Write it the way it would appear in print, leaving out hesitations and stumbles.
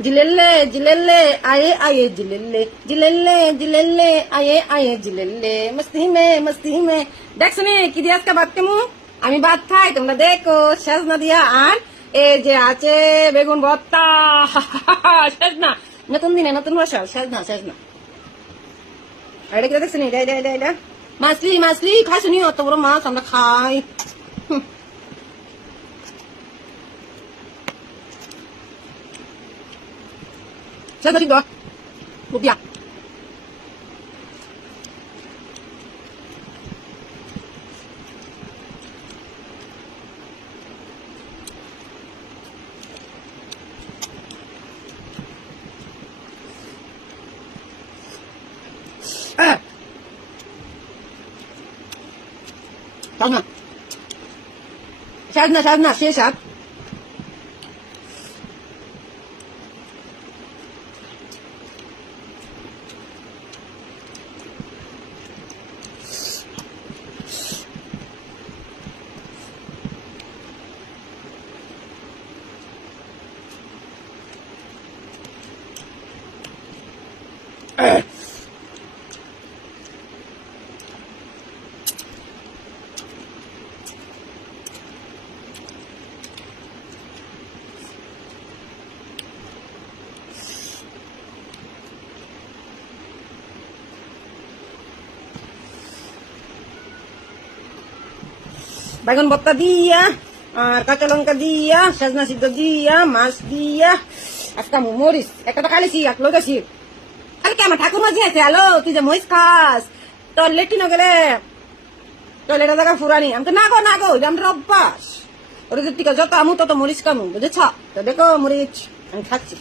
जिलेले जिलेले आए आए जिलेले जिलेले जिलेले आए आए जिलेले मस्ती में देख सुने কি দিয়ে আজকে ভাত কেমু আমি ভাত খাই তোমরা দেখো সাজনা দিয়া আর এই যে আছে বেগুন ভর্তা সাজনা নতুন দিনে নতুন ভাষা সাজনা আরে কি দেখছ নি এটা মাছলি খাইছ নি অত বড় মাছ আমরা খাই সাজনা ঠিক দাও বুঝিয়া সাজনা শেষ আর বেগুন ভর্তা দিয়া আর কাঁচা লঙ্কা দিয়া সাজনা সিদ্ধ দিয়া মাছ দিয়া আজকে মরিচ একটা খাইছি এক লইছি কালকে আমার ঠাকুর মাঝি আছে হ্যালো তুই যে মরিচ খাস টয়লেটই না গেলে টয়লেটের জায়গা ফুরানি আমি তো না গো আমার অভ্যাস ওর টিকা যত আমু তত মরিচ কামু বুঝেছ তো দেখো মরিচ আমি খাচ্ছি